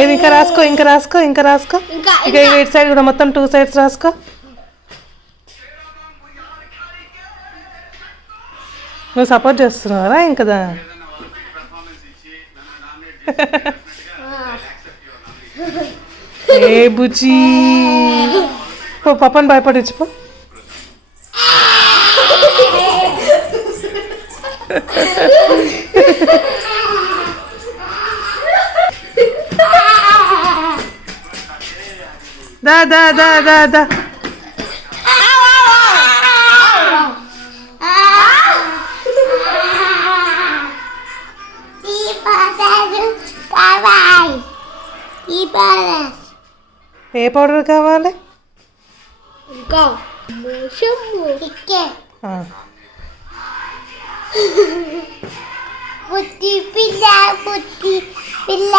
ఏది ఇంకా రాసుకో ఇంకా రాసుకో ఇంకా రాసుకో ఇక ఇటు సైడ్ కూడా మొత్తం 2 sides రాసుకో. నువ్వు సపోర్ట్ చేస్తున్నావా ఇంకదా? ఏ బుజ్జి పప్పని భయపడించుకో. దా దా దా దా దా ఏ పౌడర్ కావాలి? ఇంకా పిల్ల